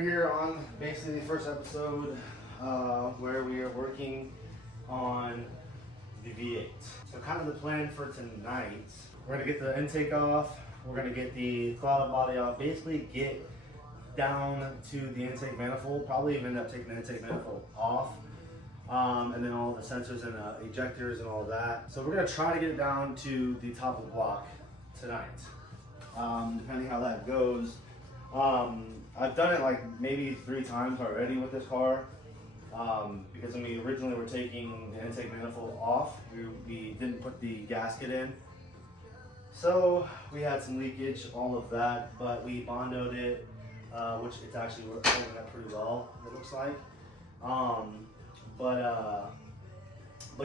we're here on basically the first episode where we are working on the V8. So kind of the plan for tonight, we're gonna get the intake off, we're gonna get the throttle body off, basically get down to the intake manifold, probably even end up taking the intake manifold off, and then all the sensors and ejectors and all of that. So we're gonna try to get it down to the top of the block tonight, depending how that goes. I've done it like maybe 3 times already with this car, because when we originally were taking the intake manifold off, we didn't put the gasket in. So we had some leakage, all of that, but we bondoed it, which it's actually holding up pretty well, it looks like. But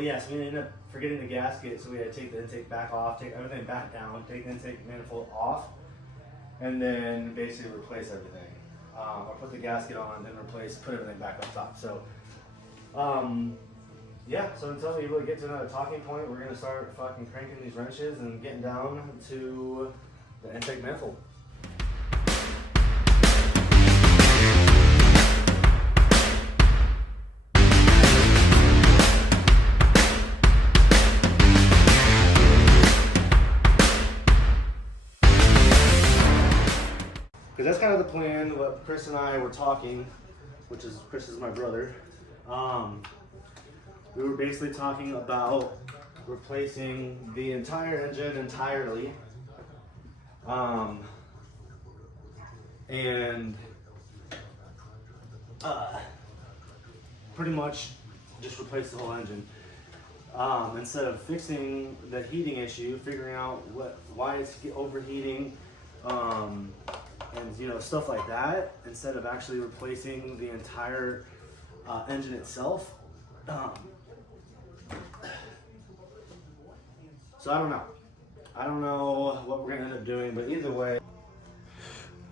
yeah, so we ended up forgetting the gasket, so we had to take the intake back off, take everything back down, take the intake manifold off, and then basically replace everything. Or put the gasket on, then put everything back up top. So, yeah, so until we really get to another talking point, we're gonna start fucking cranking these wrenches and getting down to the intake manifold. Because that's kind of the plan. What Chris and I were talking, which is Chris is my brother. We were basically talking about replacing the entire engine entirely, and pretty much just replace the whole engine. Instead of fixing the heating issue, figuring out why it's overheating. And you know, stuff like that, instead of actually replacing the entire engine itself. So I don't know what we're gonna end up doing, but either way.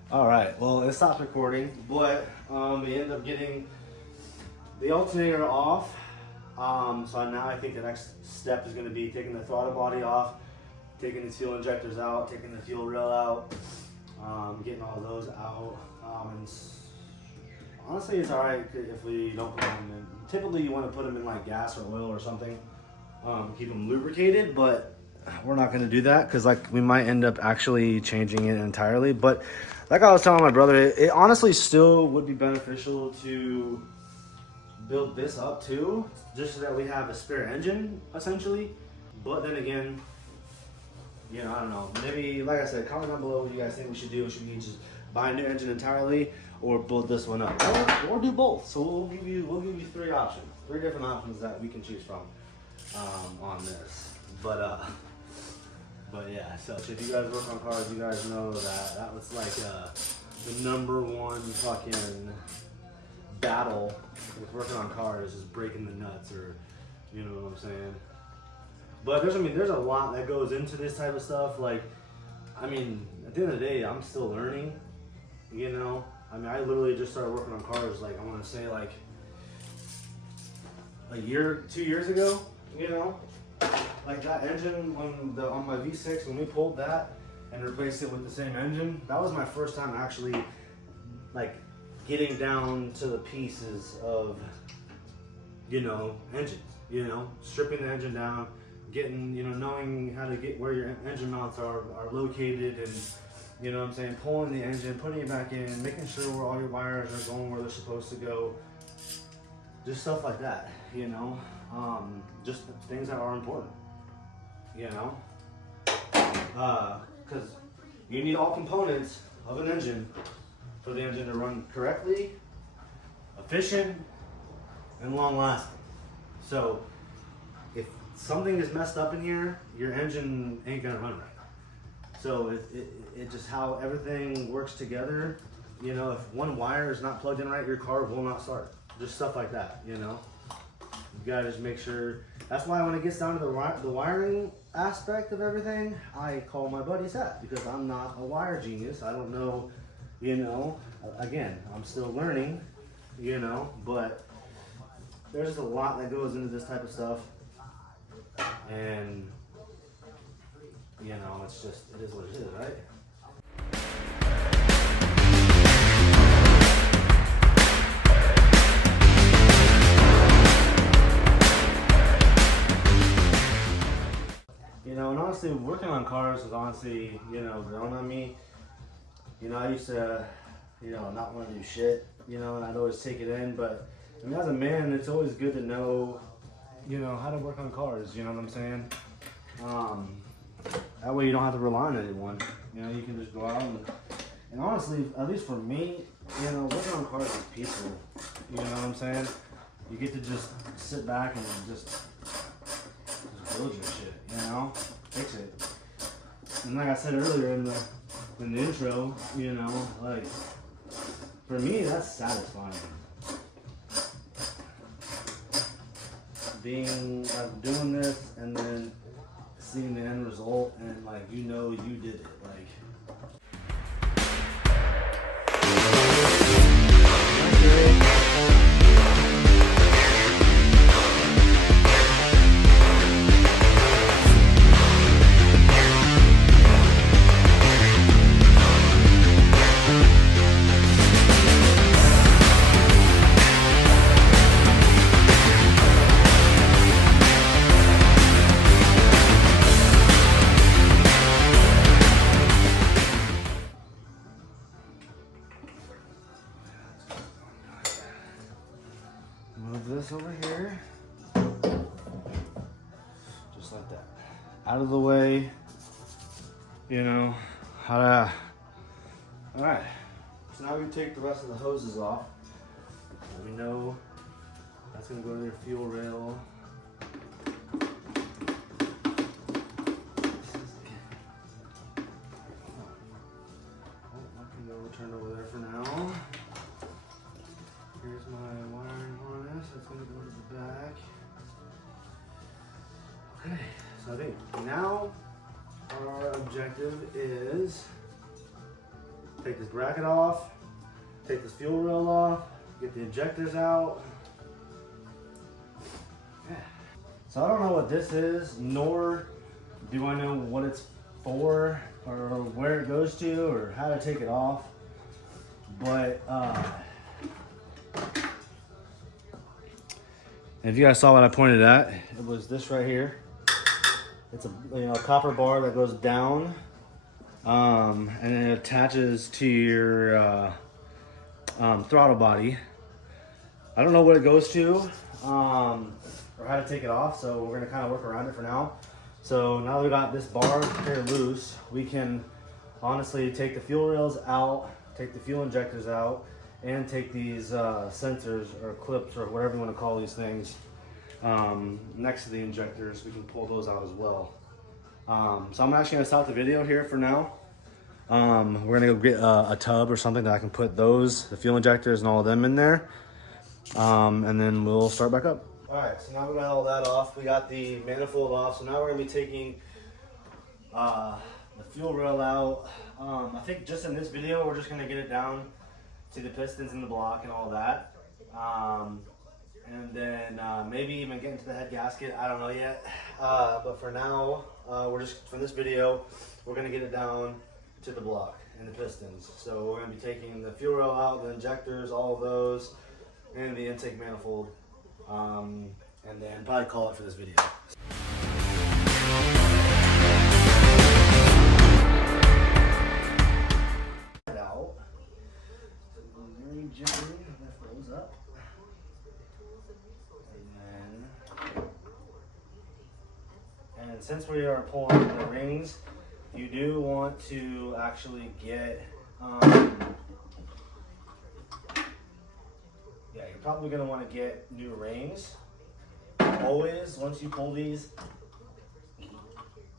All right, well, it stopped recording, but we ended up getting the alternator off. So now I think the next step is gonna be taking the throttle body off, taking the fuel injectors out, taking the fuel rail out, getting all those out. And honestly, it's all right if we don't put them in. Typically, you want to put them in like gas or oil or something, keep them lubricated. But we're not going to do that because like we might end up actually changing it entirely. But like I was telling my brother, it honestly still would be beneficial to build this up too, just so that we have a spare engine essentially. But then again, you know, I don't know. Maybe, like I said, comment down below what you guys think we should do. Should we just buy a new engine entirely, or build this one up, or do both? So we'll give you 3 options, 3 different options that we can choose from on this. But yeah. So if you guys work on cars, you guys know that was like the #1 fucking battle with working on cars is breaking the nuts, or you know what I'm saying. But there's a lot that goes into this type of stuff. Like, I mean, at the end of the day, I'm still learning, you know? I mean, I literally just started working on cars, like, I want to say, like, a year, 2 years ago, you know? Like, that engine on my V6, when we pulled that and replaced it with the same engine, that was my first time actually, like, getting down to the pieces of, you know, engines, you know? Stripping the engine down, getting, you know, knowing how to get where your engine mounts are located, and you know what I'm saying, pulling the engine, putting it back in, making sure where all your wires are going where they're supposed to go, just stuff like that, you know, just things that are important, you know, because you need all components of an engine for the engine to run correctly, efficient, and long lasting. So if something is messed up in here, your engine ain't gonna run right. So it just how everything works together. You know, if one wire is not plugged in right, your car will not start. Just stuff like that, you know. You gotta just make sure. That's why when it gets down to the wiring aspect of everything, I call my buddy Seth, because I'm not a wire genius. I don't know, you know. Again, I'm still learning, you know, but there's just a lot that goes into this type of stuff. And you know, it's just, it is what it is, right? working on cars was honestly, you know, growing on me. You know, I used to, you know, not want to do shit, you know, and I'd always take it in. But I mean, as a man, it's always good to know, you know, how to work on cars. You know what I'm saying? That way you don't have to rely on anyone. You know, you can just go out and honestly, at least for me, you know, working on cars is peaceful. You know what I'm saying? You get to just sit back and just build your shit, you know? Fix it. And like I said earlier in the intro, you know, like, for me, that's satisfying. Doing this and then seeing the end result and like, you know, you did it. Like, move this over here, just like that, out of the way, you know, all right, so now we take the rest of the hoses off. We know that's gonna go to your fuel rail. Turn over there for now. Here's my wiring harness. That's going to go to the back. Okay, so I think now our objective is take this bracket off, take this fuel rail off, get the injectors out. Yeah. So I don't know what this is, nor do I know what it's for or where it goes to or how to take it off. But if you guys saw what I pointed at, it was this right here. It's a copper bar that goes down, and it attaches to your throttle body. I don't know what it goes to or how to take it off, so we're gonna kind of work around it for now. So now that we got this bar here loose, we can honestly take the fuel rails out, take the fuel injectors out, and take these sensors or clips or whatever you want to call these things next to the injectors. We can pull those out as well. So I'm actually going to stop the video here for now. We're going to go get a tub or something that I can put those, the fuel injectors and all of them in there. And then we'll start back up. All right, so now we got all that off. We got the manifold off. So now we're going to be taking the fuel rail out. I think just in this video, we're just going to get it down to the pistons in the block and all that. And then maybe even get into the head gasket. I don't know yet. But for now, for this video, we're going to get it down to the block and the pistons. So we're going to be taking the fuel rail out, the injectors, all of those, and the intake manifold. And then probably call it for this video. Lift those up. And since we are pulling the rings, you do want to actually get, you're probably going to want to get new rings. Always, once you pull these,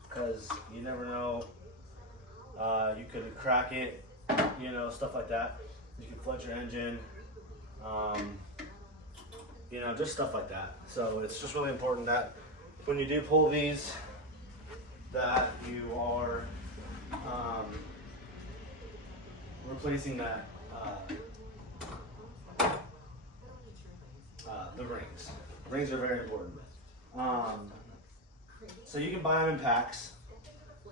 because you never know, you could crack it, you know, stuff like that. You can flood your engine, you know, just stuff like that. So it's just really important that when you do pull these, that you are replacing that the rings. Rings are very important. So you can buy them in packs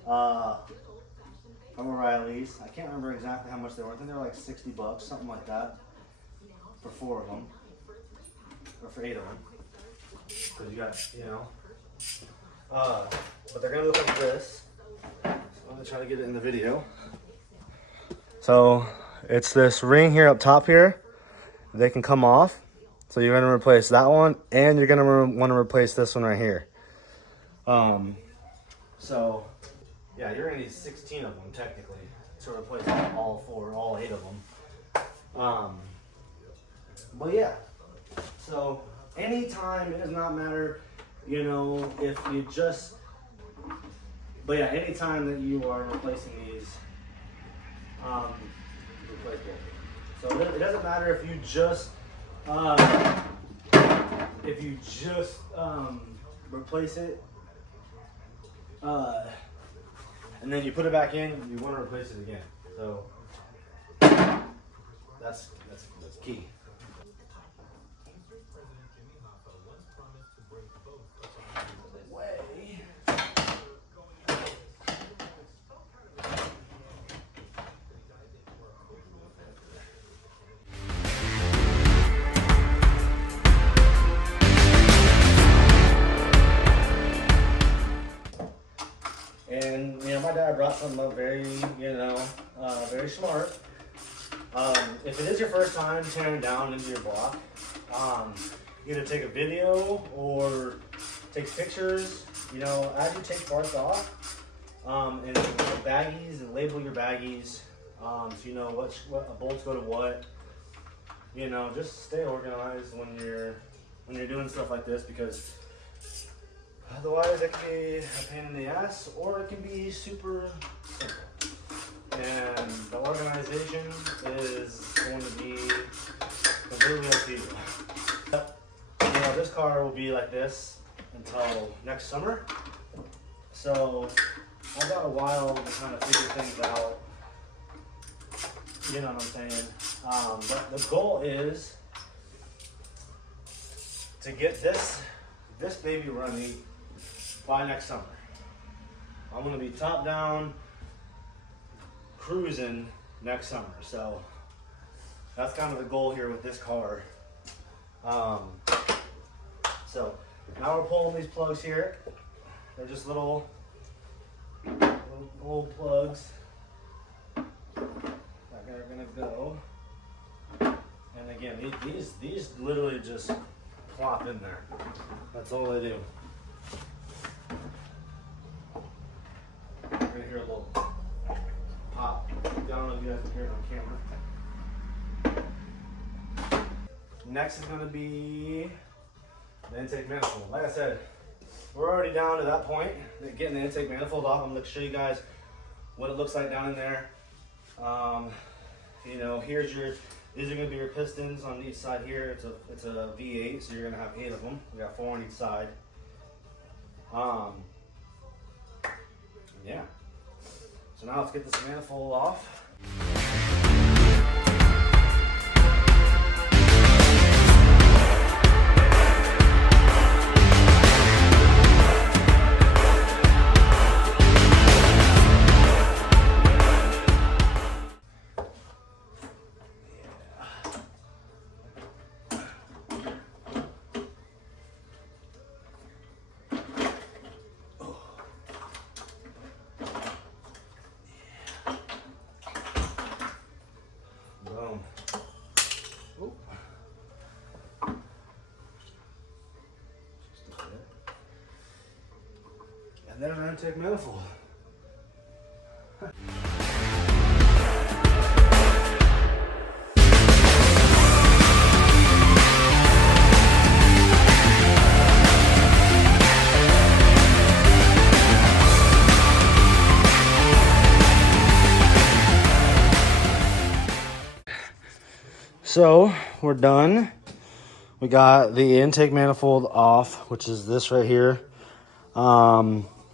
from O'Reilly's. I can't remember exactly how much they were. I think they were like $60, something like that, for 4 of them, or for 8 of them. Because you got, you know. But they're gonna look like this. I'm gonna try to get it in the video. So it's this ring here up top here. They can come off. So you're gonna replace that one, and you're gonna want to replace this one right here. So yeah, you're gonna need 16 of them technically to replace all 8 of them. But yeah, so anytime, it does not matter, you know, if you just, but yeah, anytime that you are replacing these, replace both. So it doesn't matter if you just, replace it, and then you put it back in, you want to replace it again. So that's key. And you know, my dad brought something up very, you know, very smart. If it is your first time tearing down into your block, either take a video or take pictures. You know, as you take parts off, and baggies, and label your baggies, so you know what bolts go to what. You know, just stay organized when you're doing stuff like this, because otherwise it can be a pain in the ass, or it can be super simple. And the organization is going to be completely up to you. You know, this car will be like this until next summer. So I've got a while to kind of figure things out. You know what I'm saying? But the goal is to get this baby running by next summer. I'm gonna be top down cruising next summer. So that's kind of the goal here with this car. So now we're pulling these plugs here. They're just little plugs that are gonna go. And again, these literally just plop in there. That's all they do. You're gonna hear a little pop. I don't know if you guys can hear it on camera. Next is gonna be the intake manifold. Like I said, we're already down to that point, getting the intake manifold off. I'm gonna show you guys what it looks like down in there. You know, these are gonna be your pistons on each side here. It's a V8, so you're gonna have 8 of them. We got 4 on each side. Yeah. So now let's get this manifold off. And there's our intake manifold. So we're done. We got the intake manifold off, which is this right here.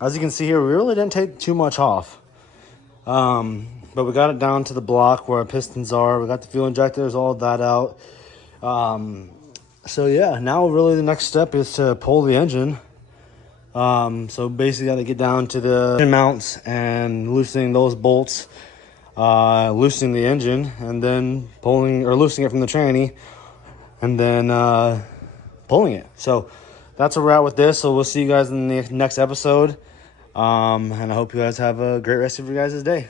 As you can see here, we really didn't take too much off. But we got it down to the block where our pistons are. We got the fuel injectors, all of that out. So yeah, now really the next step is to pull the engine. So basically got to get down to the engine mounts and loosening those bolts, loosening the engine, and then loosening it from the tranny, and then pulling it. So that's where we're at with this. So we'll see you guys in the next episode. And I hope you guys have a great rest of your guys' day.